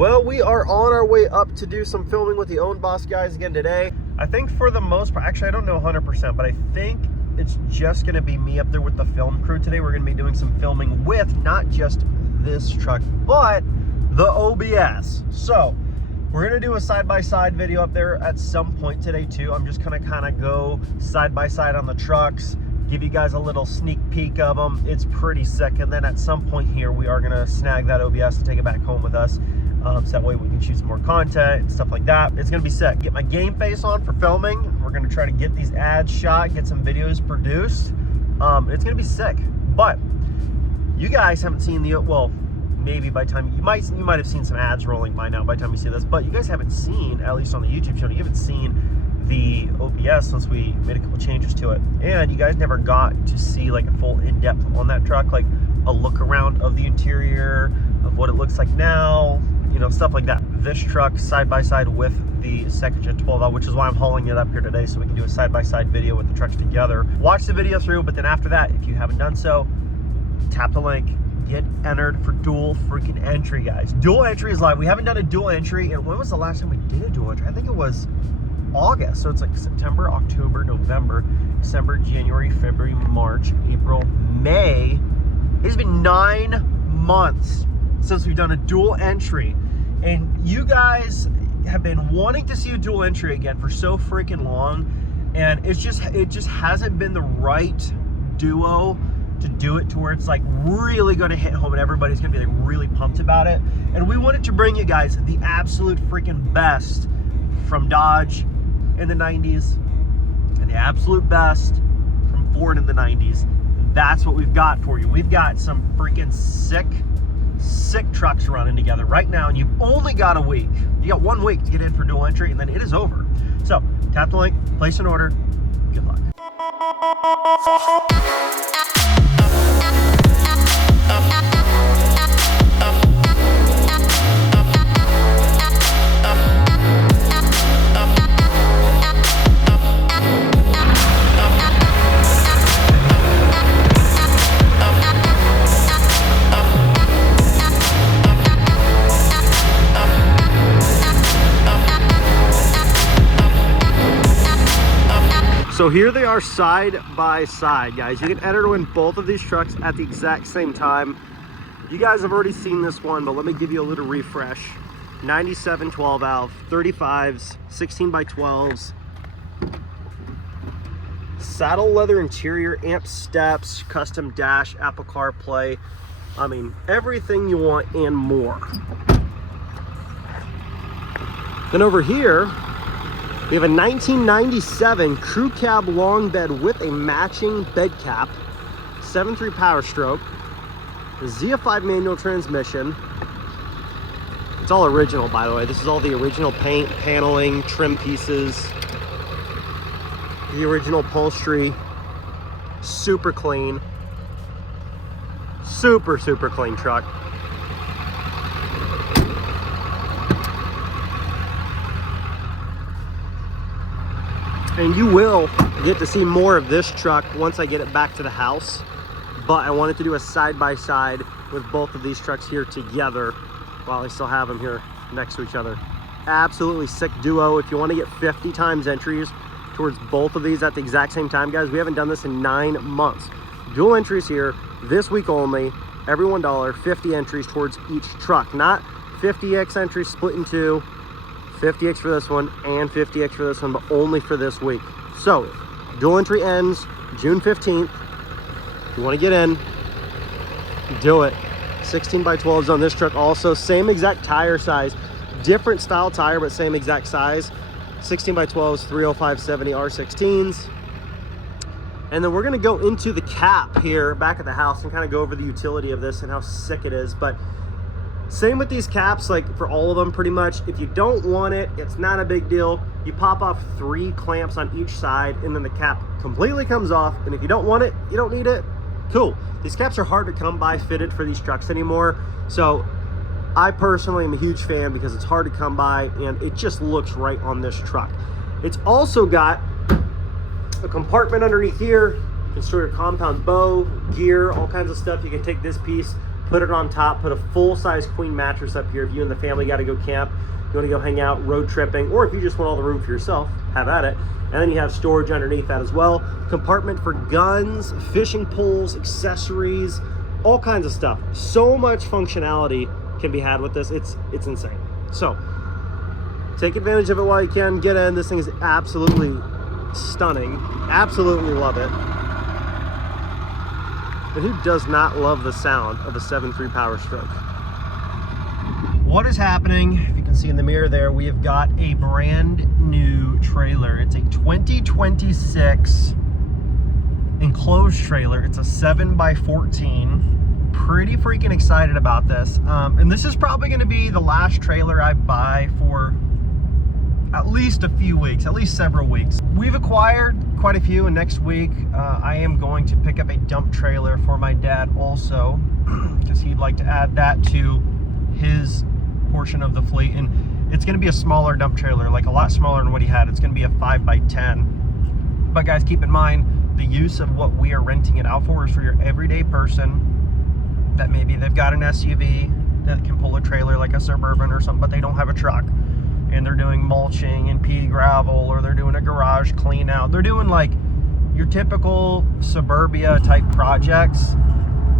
Well, we are on our way up to do some filming with the Own Boss guys again today. I think for the most part, actually I don't know 100%, but I think it's just gonna be me up there with the film crew today. We're gonna be doing some filming with not just this truck, but the OBS. So we're gonna do a side-by-side video up there at some point today too. I'm just gonna kind of go side-by-side on the trucks, give you guys a little sneak peek of them. It's pretty sick. And then at some point here, we are gonna snag that OBS and take it back home with us. So that way we can shoot some more content and stuff like that. It's gonna be sick. Get my game face on for filming. We're gonna try to get these ads shot, get some videos produced. It's gonna be sick. But you guys haven't seen the, well, maybe by the time, you might have seen some ads rolling by now by the time you see this, but you guys haven't seen, at least on the YouTube channel, you haven't seen the OBS since we made a couple changes to it. And you guys never got to see like a full in-depth on that truck, like a look around of the interior, of what it looks like now, you know, stuff like that. This truck side by side with the second gen 12L, which is why I'm hauling it up here today, so we can do a side by side video with the trucks together. Watch the video through, but then after that, if you haven't done so, tap the link, get entered for dual freaking entry, guys. Dual entry is live. We haven't done a dual entry, and when was the last time we did a dual entry? I think it was August. So it's like September, October, November, December, January, February, March, April, May. It's been 9 months since we've done a dual entry, and you guys have been wanting to see a dual entry again for so freaking long, and it just hasn't been the right duo to do it to where it's like really going to hit home and everybody's going to be like really pumped about it. And we wanted to bring you guys the absolute freaking best from Dodge in the 90s and the absolute best from Ford in the 90s. And that's what we've got for you. We've got some freaking sick trucks running together right now, and you've only got a week. You got 1 week to get in for dual entry, and then it is over. So tap the link, place an order. Good luck. So here they are side by side, guys. You can enter to win both of these trucks at the exact same time. You guys have already seen this one, but let me give you a little refresh. 97 12 valve, 35s, 16 by 12s, saddle leather interior, amp steps, custom dash, Apple CarPlay. I mean, everything you want and more. Then over here, we have a 1997 crew cab long bed with a matching bed cap, 7.3 power stroke, ZF5 manual transmission. It's all original, by the way. This is all the original paint, paneling, trim pieces, the original upholstery. Super clean. Super clean truck. And you will get to see more of this truck once I get it back to the house. But I wanted to do a side-by-side with both of these trucks here together while I still have them here next to each other. Absolutely sick duo. If you want to get 50 times entries towards both of these at the exact same time, guys, we haven't done this in 9 months. Dual entries here this week only, every $1, 50 entries towards each truck. Not 50x entries split in two, 50x for this one and 50x for this one, but only for this week. So dual entry ends June 15th. If you want to get in, do it. 16 by 12s on this truck also. Same exact tire size, different style tire, but same exact size. 16 by 12s, 305/70 R16s. And then we're going to go into the cap here back at the house and kind of go over the utility of this and how sick it is. But same with these caps, like for all of them pretty much. If you don't want it, it's not a big deal. You pop off 3 clamps on each side and then the cap completely comes off. And if you don't want it, you don't need it, cool. These caps are hard to come by fitted for these trucks anymore. So I personally am a huge fan because it's hard to come by and it just looks right on this truck. It's also got a compartment underneath here. You can store your compound bow, gear, all kinds of stuff. You can take this piece, put it on top, put a full-size queen mattress up here if you and the family got to go camp, you want to go hang out, road tripping, or if you just want all the room for yourself, have at it. And then you have storage underneath that as well. Compartment for guns, fishing poles, accessories, all kinds of stuff. So much functionality can be had with this. It's insane. So take advantage of it while you can. Get in. This thing is absolutely stunning. Absolutely love it. And who does not love the sound of a 7.3 Power Stroke? What is happening? If you can see in the mirror there, we have got a brand new trailer. It's a 2026 enclosed trailer. It's a 7x14. Pretty freaking excited about this. And this is probably going to be the last trailer I buy for at least a few weeks, at least several weeks. We've acquired quite a few, and next week I am going to pick up a dump trailer for my dad also, because he'd like to add that to his portion of the fleet. And it's going to be a smaller dump trailer, like a lot smaller than what he had. It's going to be a 5x10. But guys, keep in mind, the use of what we are renting it out for is for your everyday person that maybe they've got an SUV that can pull a trailer like a Suburban or something, but they don't have a truck, and they're doing mulching and pea gravel, or they're doing a garage clean out. They're doing like your typical suburbia type projects,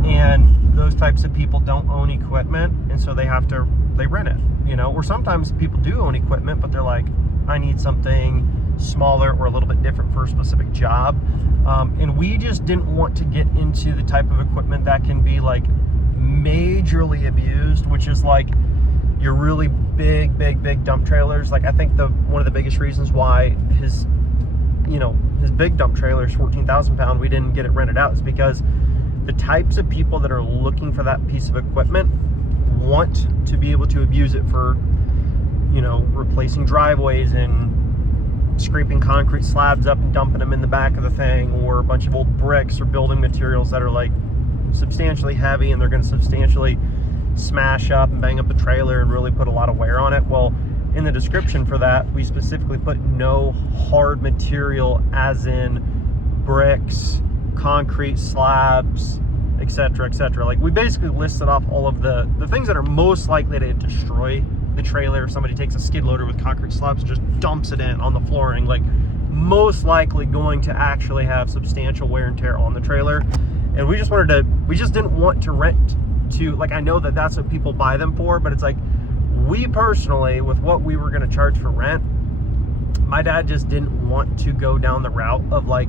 and those types of people don't own equipment, and so they rent it, you know. Or sometimes people do own equipment, but they're like, I need something smaller or a little bit different for a specific job. And we just didn't want to get into the type of equipment that can be like majorly abused, which is like your really big dump trailers. Like, I think one of the biggest reasons why his big dump trailer is 14,000 pound, we didn't get it rented out, is because the types of people that are looking for that piece of equipment want to be able to abuse it for, you know, replacing driveways and scraping concrete slabs up and dumping them in the back of the thing, or a bunch of old bricks or building materials that are like substantially heavy, and they're going to substantially smash up and bang up the trailer and really put a lot of wear on it. Well, in the description for that, we specifically put no hard material, as in bricks, concrete slabs, etc., etc. Like, we basically listed off all of the things that are most likely to destroy the trailer. If somebody takes a skid loader with concrete slabs and just dumps it in on the flooring, like, most likely going to actually have substantial wear and tear on the trailer. And we just didn't want to rent to, like, I know that that's what people buy them for, but it's like, we personally, with what we were going to charge for rent, my dad just didn't want to go down the route of like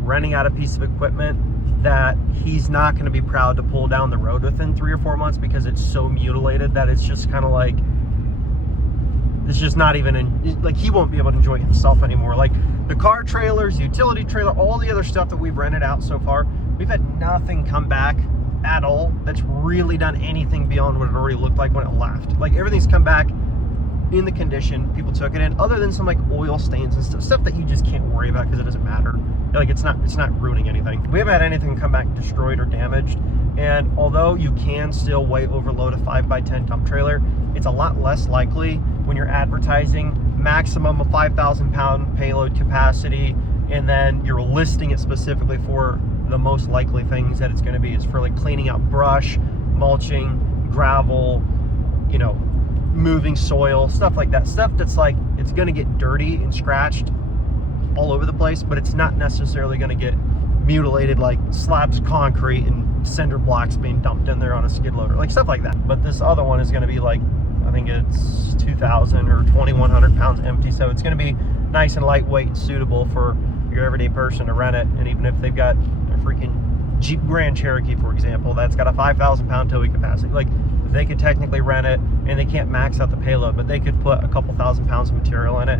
renting out a piece of equipment that he's not going to be proud to pull down the road within 3 or 4 months, because it's so mutilated that it's just kind of like, it's just not even like, he won't be able to enjoy it himself anymore. Like, the car trailers, utility trailer, all the other stuff that we've rented out so far, we've had nothing come back at all that's really done anything beyond what it already looked like when it left. Like, everything's come back in the condition people took it in, other than some like oil stains and stuff that you just can't worry about because it doesn't matter. Like, it's not ruining anything. We haven't had anything come back destroyed or damaged. And although you can still way overload a 5x10 dump trailer, it's a lot less likely when you're advertising maximum of 5,000 pound payload capacity, and then you're listing it specifically for the most likely things that it's going to be is for like cleaning out brush, mulching, gravel, you know, moving soil, stuff like that. Stuff that's like, it's going to get dirty and scratched all over the place, but it's not necessarily going to get mutilated like slabs of concrete and cinder blocks being dumped in there on a skid loader, like stuff like that. But this other one is going to be like, I think it's 2,000 or 2,100 pounds empty, so it's going to be nice and lightweight and suitable for your everyday person to rent it. And even if they've got a freaking Jeep Grand Cherokee, for example, that's got a 5,000 pound towing capacity, like, they could technically rent it, and they can't max out the payload, but they could put a couple thousand pounds of material in it,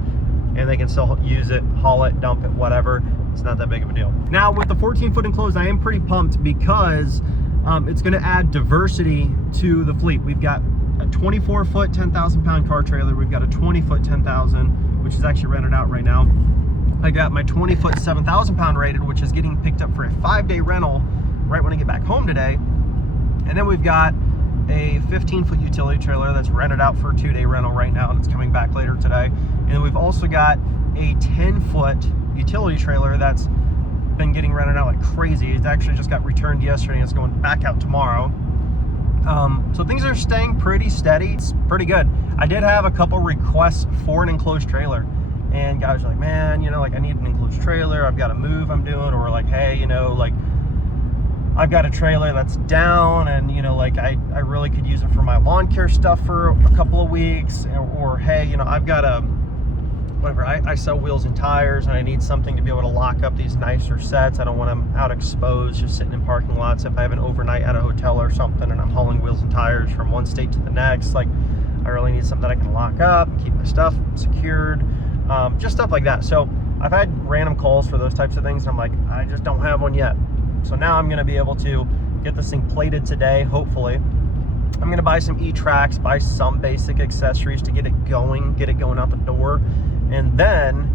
and they can still use it, haul it, dump it, whatever. It's not that big of a deal. Now, with the 14-foot enclosed, I am pretty pumped because it's going to add diversity to the fleet. We've got a 24-foot 10,000 pound car trailer. We've got a 20-foot 10,000, which is actually rented out right now. I got my 20-foot 7,000 pound rated, which is getting picked up for a 5-day rental right when I get back home today. And then we've got a 15-foot utility trailer that's rented out for a 2-day rental right now, and it's coming back later today. And then we've also got a 10-foot utility trailer that's been getting rented out like crazy. It actually just got returned yesterday, and it's going back out tomorrow. So things are staying pretty steady. It's pretty good. I did have a couple requests for an enclosed trailer, and guys are like, man, you know, like I need an enclosed trailer. I've got a move I'm doing, or like, hey, you know, like I've got a trailer that's down, and you know, like I really could use it for my lawn care stuff for a couple of weeks, or hey, you know, I've got a whatever, I sell wheels and tires, and I need something to be able to lock up these nicer sets. I don't want them out exposed, just sitting in parking lots. If I have an overnight at a hotel or something and I'm hauling wheels and tires from one state to the next, like I really need something that I can lock up and keep my stuff secured, just stuff like that. So I've had random calls for those types of things, and I'm like, I just don't have one yet. So now I'm gonna be able to get this thing plated today, hopefully. I'm gonna buy some E-tracks, buy some basic accessories to get it going out the door, and then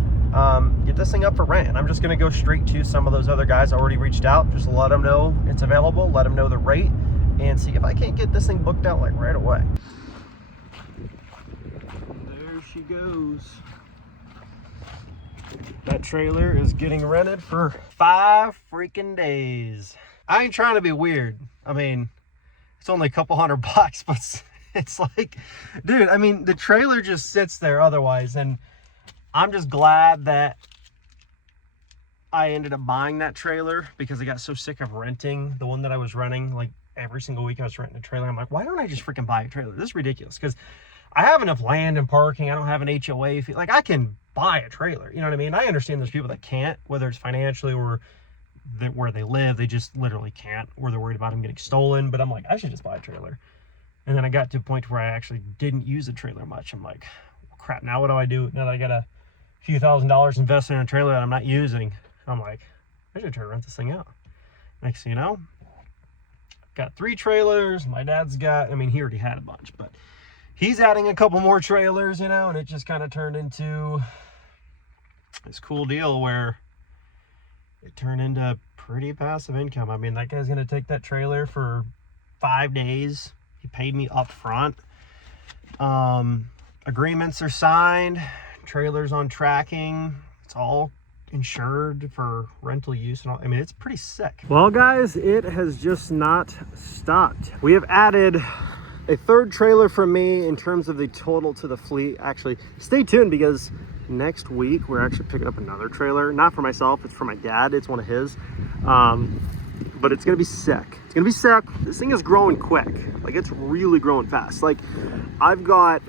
get this thing up for rent. And I'm just gonna go straight to some of those other guys I already reached out, just let them know it's available, let them know the rate, and see if I can't get this thing booked out like right away. There she goes. That trailer is getting rented for 5 freaking days. I ain't trying to be weird. I mean, it's only a couple $100, but it's like, dude, I mean, the trailer just sits there otherwise, and I'm just glad that I ended up buying that trailer, because I got so sick of renting the one that I was renting. Like every single week I was renting a trailer. I'm like, why don't I just freaking buy a trailer? This is ridiculous, because I have enough land and parking. I don't have an HOA fee. Like I can buy a trailer, you know what I mean? I understand there's people that can't, whether it's financially or where they live, they just literally can't, or they're worried about them getting stolen. But I'm like, I should just buy a trailer. And then I got to a point where I actually didn't use a trailer much. I'm like, well, crap, now what do I do now that I got a few $1,000s invested in a trailer that I'm not using? I'm like, I should try to rent this thing out. Next thing you know, got 3 trailers. My dad's got, I mean, he already had a bunch, but he's adding a couple more trailers, you know, and it just kind of turned into this cool deal where it turned into pretty passive income. I mean, that guy's going to take that trailer for 5 days. He paid me up front. Agreements are signed. Trailers on tracking. It's all insured for rental use and all. I mean, it's pretty sick. Well, guys, it has just not stopped. We have added a 3rd trailer for me in terms of the total to the fleet. Actually, stay tuned, because next week we're actually picking up another trailer. Not for myself, it's for my dad. It's one of his. But it's gonna be sick. It's gonna be sick. This thing is growing quick. Like, it's really growing fast. Like, I've got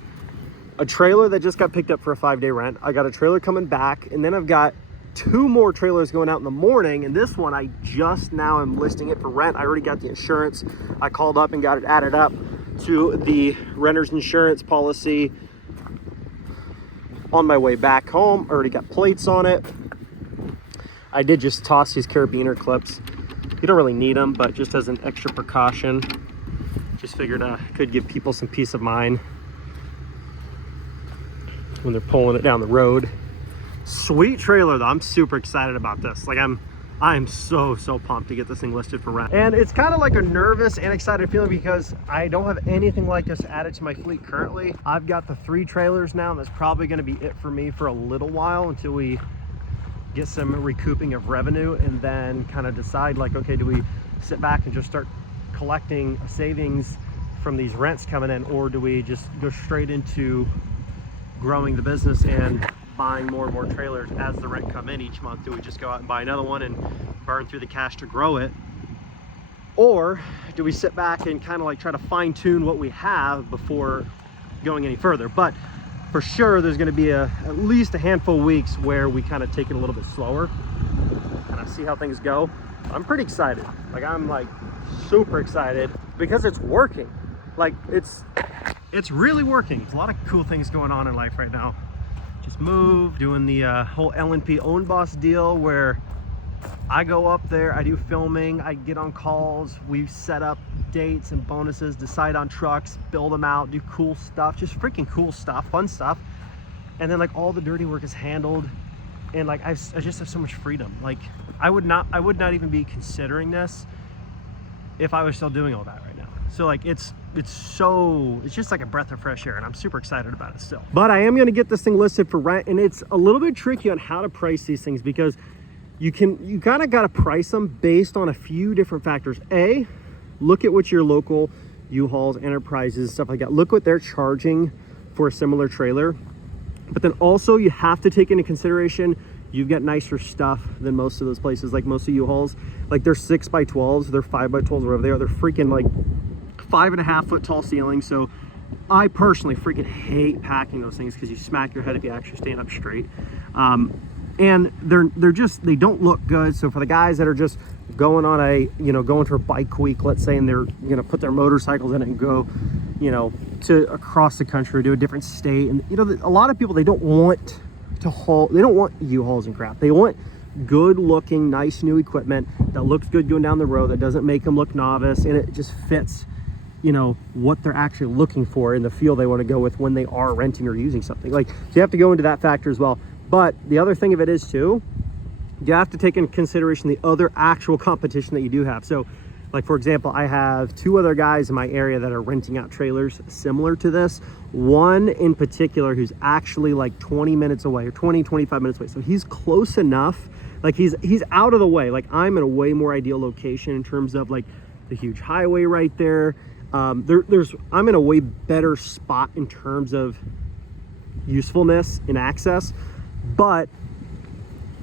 a trailer that just got picked up for a 5-day rent. I got a trailer coming back, and then I've got 2 more trailers going out in the morning, and this one I just now am listing it for rent. I already got the insurance. I called up and got it added up to the renter's insurance policy on my way back home. I already got plates on it. I did just toss these carabiner clips. You don't really need them, but just as an extra precaution, just figured I could give people some peace of mind when they're pulling it down the road. Sweet trailer though. I'm super excited about this. Like I'm so pumped to get this thing listed for rent. And it's kind of like a nervous and excited feeling, because I don't have anything like this added to my fleet currently. I've got the 3 trailers now, and that's probably going to be it for me for a little while, until we get some recouping of revenue, and then kind of decide, like, okay, do we sit back and just start collecting savings from these rents coming in, or do we just go straight into growing the business and buying more and more trailers as the rent come in each month? Do we just go out and buy another one and burn through the cash to grow it? Or do we sit back and kind of like try to fine tune what we have before going any further? But for sure, there's going to be at least a handful of weeks where we kind of take it a little bit slower, kind of see how things go. I'm pretty excited. Like, I'm like super excited, because it's working. Like, it's really working. There's a lot of cool things going on in life right now. Just moved, doing the whole LNP Own Boss deal, where I go up there, I do filming, I get on calls, we set up dates and bonuses, decide on trucks, build them out, do cool stuff, just freaking cool stuff, fun stuff. And then like all the dirty work is handled, and like I just have so much freedom. Like I would not even be considering this if I was still doing all that right now. So like it's just like a breath of fresh air, and I'm super excited about it still. But I am going to get this thing listed for rent, and it's a little bit tricky on how to price these things, because you kind of got to price them based on a few different factors. A, look at what your local U-Hauls, Enterprises, stuff like that. Look what they're charging for a similar trailer. But then also you have to take into consideration, you've got nicer stuff than most of those places, like most of U-Hauls. Like they're 6x12s, they're 5x12s, whatever they are. They're freaking like 5.5 foot tall ceilings. So I personally freaking hate packing those things because you smack your head if you actually stand up straight. And they don't look good. So for the guys that are just going on a, going for a bike week, let's say, and they're gonna put their motorcycles in it and go, to across the country, to a different state. And a lot of people, they don't want to haul, they don't want U-Hauls and crap. They want good looking, nice new equipment that looks good going down the road, that doesn't make them look novice, and it just fits what they're actually looking for in the field they want to go with when they are renting or using something. Like, so you have to go into that factor as well. But the other thing of it is too, you have to take into consideration the other actual competition that you do have. So like, for example, I have 2 other guys in my area that are renting out trailers similar to this. One in particular who's actually like 20 minutes away, or 25 minutes away. So he's close enough, like he's out of the way. Like, I'm in a way more ideal location in terms of like the huge highway right there. I'm in a way better spot in terms of usefulness and access. But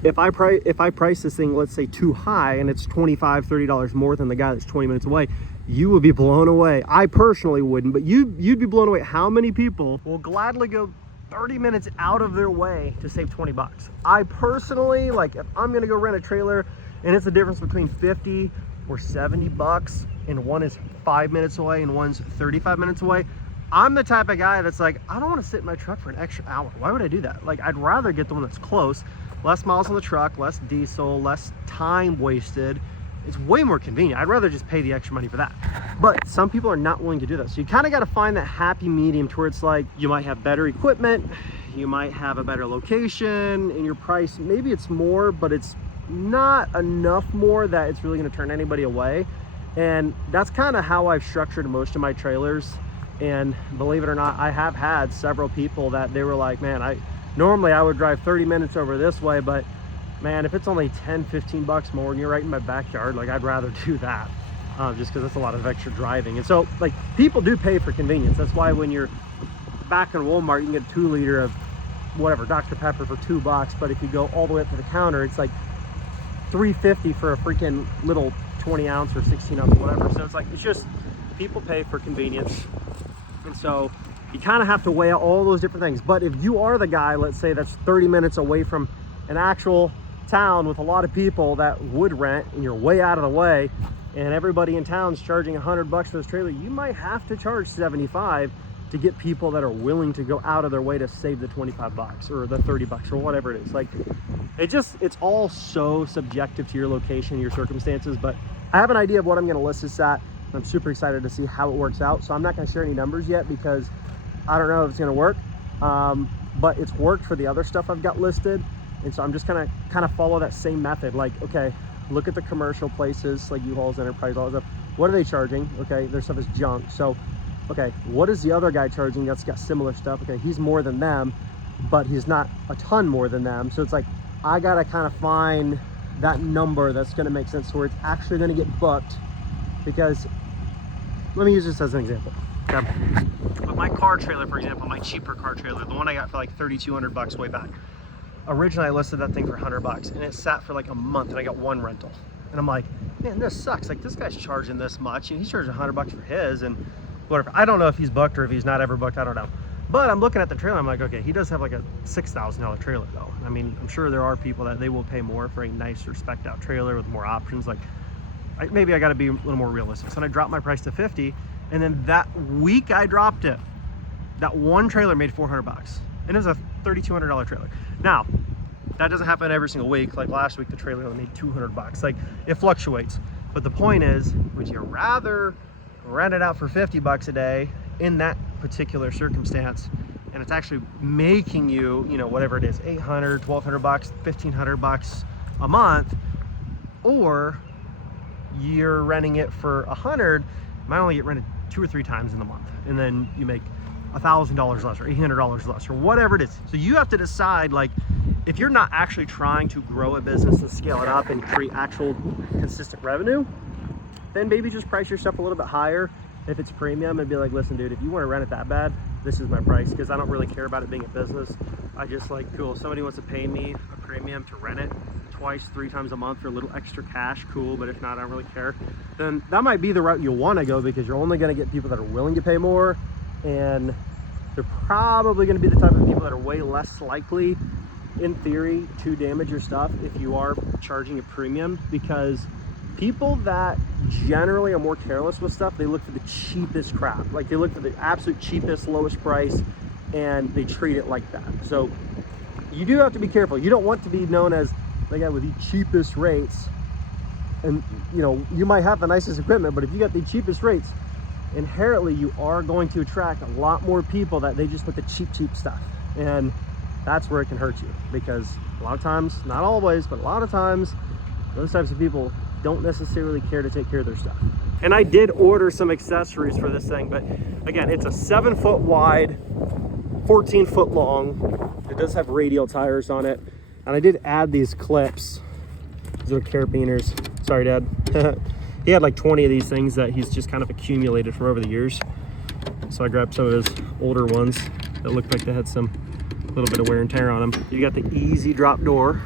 if I price this thing, let's say too high, and it's $25, $30 more than the guy that's 20 minutes away, you would be blown away. I personally wouldn't, but you'd be blown away how many people will gladly go 30 minutes out of their way to save 20 bucks. I personally, like, if I'm gonna go rent a trailer and it's the difference between 50 or 70 bucks, and one is 5 minutes away and one's 35 minutes away, I'm the type of guy that's like, I don't want to sit in my truck for an extra hour. Why would I do that? Like, I'd rather get the one that's close, less miles on the truck, less diesel, less time wasted. It's way more convenient. I'd rather just pay the extra money for that. But some people are not willing to do that. So you kind of got to find that happy medium to where it's like, you might have better equipment, you might have a better location, and your price, maybe it's more, but it's not enough more that it's really going to turn anybody away. And that's kind of how I've structured most of my trailers. And believe it or not, I have had several people that they were like, man, normally I would drive 30 minutes over this way, but man, if it's only 10-15 bucks more and you're right in my backyard, like, I'd rather do that, just because that's a lot of extra driving. And so, like, people do pay for convenience. That's why when you're back in Walmart, you can get a 2-liter of whatever, Dr. Pepper for $2, but if you go all the way up to the counter, it's like $3.50 for a freaking little 20 ounce or 16 ounce, whatever. So it's like, it's just, people pay for convenience. And so you kind of have to weigh out all those different things. But if you are the guy, let's say, that's 30 minutes away from an actual town with a lot of people that would rent, and you're way out of the way, and everybody in town's charging $100 for this trailer, you might have to charge 75 to get people that are willing to go out of their way to save the 25 bucks or the 30 bucks or whatever it is. Like, it's all so subjective to your location, your circumstances. But I have an idea of what I'm going to list this at. I'm super excited to see how it works out. So I'm not going to share any numbers yet because I don't know if it's going to work. But it's worked for the other stuff I've got listed. And so I'm just going to kind of follow that same method. Like, okay, look at the commercial places like U-Hauls, Enterprise, all that stuff. What are they charging? Okay, their stuff is junk. So, okay, what is the other guy charging that's got similar stuff? Okay, he's more than them, but he's not a ton more than them. So it's like, I got to kind of find that number that's going to make sense where it's actually going to get booked. Because, let me use this as an example. Okay. With my car trailer, for example, my cheaper car trailer, the one I got for like $3,200 way back. Originally, I listed that thing for $100, and it sat for like a month, and I got one rental. And I'm like, man, this sucks. Like, this guy's charging this much, and he's charging $100 for his, and whatever. I don't know if he's booked or if he's not ever booked. I don't know. But I'm looking at the trailer. I'm like, okay, he does have like a $6,000 trailer, though. I mean, I'm sure there are people that they will pay more for a nicer, spec'd out trailer with more options. Like, maybe I got to be a little more realistic. So I dropped my price to 50, and then that week I dropped it. That one trailer made $400, and it was a $3,200 trailer. Now, that doesn't happen every single week. Like last week, the trailer only made $200. Like, it fluctuates. But the point is, would you rather rent it out for $50 a day in that particular circumstance, and it's actually making you, whatever it is, $800, $1,200, $1,500 a month, or you're renting it for $100, might only get rented 2 or 3 times in the month, and then you make $1,000 less or $800 less or whatever it is. So you have to decide, like, if you're not actually trying to grow a business and scale it up and create actual consistent revenue, then maybe just price yourself a little bit higher if it's premium, and be like, listen, dude, if you want to rent it that bad, this is my price, because I don't really care about it being a business. I just like, cool, if somebody wants to pay me a premium to rent it twice, 3 times a month for a little extra cash, cool, but if not, I don't really care. Then that might be the route you want to go, because you're only going to get people that are willing to pay more, and they're probably going to be the type of people that are way less likely, in theory, to damage your stuff if you are charging a premium, because people that generally are more careless with stuff, they look for the cheapest crap. Like, they look for the absolute cheapest, lowest price, and they treat it like that. So you do have to be careful. You don't want to be known as the guy with the cheapest rates. And you know, you might have the nicest equipment, but if you got the cheapest rates, inherently you are going to attract a lot more people that they just want the cheap stuff. And that's where it can hurt you, because a lot of times, not always, but a lot of times, those types of people don't necessarily care to take care of their stuff. And I did order some accessories for this thing, but again, it's a 7-foot wide, 14-foot long. It does have radial tires on it. And I did add these clips. These are carabiners. Sorry, Dad. He had like 20 of these things that he's just kind of accumulated from over the years. So I grabbed some of his older ones that looked like they had some little bit of wear and tear on them. You got the easy drop door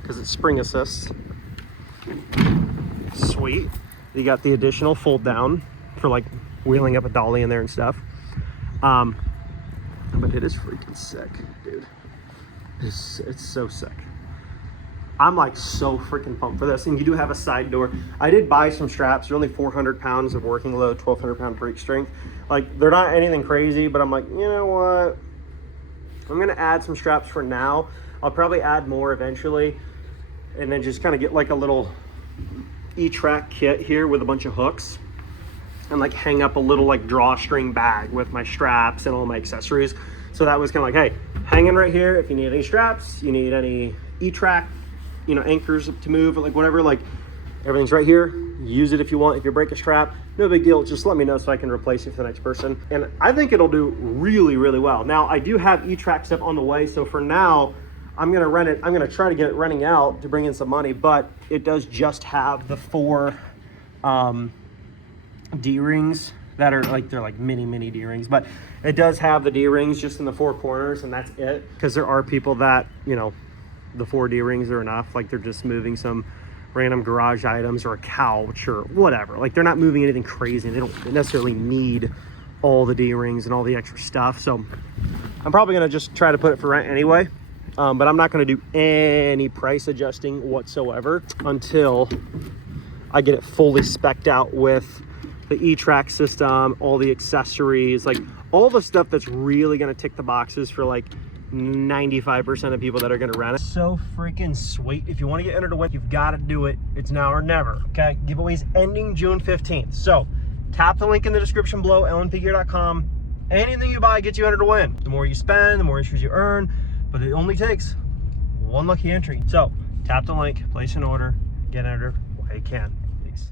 because it's spring assist. Sweet. You got the additional fold down for like wheeling up a dolly in there and stuff. But it is freaking sick, dude. It's so sick. I'm like so freaking pumped for this. And you do have a side door. I did buy some straps. They're only 400 pounds of working load, 1,200 pound brake strength. Like, they're not anything crazy, but I'm like, you know what? I'm gonna add some straps for now. I'll probably add more eventually, and then just kind of get like a little E-track kit here with a bunch of hooks, and like hang up a little like drawstring bag with my straps and all my accessories. So that was kind of like, hey, hanging right here. If you need any straps, you need any E-track, you know, anchors to move, or like whatever, like everything's right here. Use it if you want. If you break a strap, no big deal. Just let me know so I can replace it for the next person. And I think it'll do really, really well. Now, I do have E-track stuff on the way. So for now, I'm going to rent it. I'm going to try to get it running out to bring in some money, but it does just have the 4 D-rings that are like, they're like mini D-rings, but it does have the D-rings just in the 4 corners, and that's it. Because there are people that, you know, the 4 D-rings are enough. Like, they're just moving some random garage items or a couch or whatever. Like, they're not moving anything crazy. They don't necessarily need all the D-rings and all the extra stuff. So I'm probably going to just try to put it for rent anyway. But I'm not going to do any price adjusting whatsoever until I get it fully spec'd out with the E-track system, all the accessories, like all the stuff that's really going to tick the boxes for like 95% of people that are going to rent it. So freaking sweet. If you want to get entered to win, you've got to do it. It's now or never. Okay, giveaway's ending June 15th. So tap the link in the description below, lnpgear.com. Anything you buy gets you entered to win. The more you spend, the more entries you earn, but it only takes 1 lucky entry. So tap the link, place an order, get entered while you can. Peace.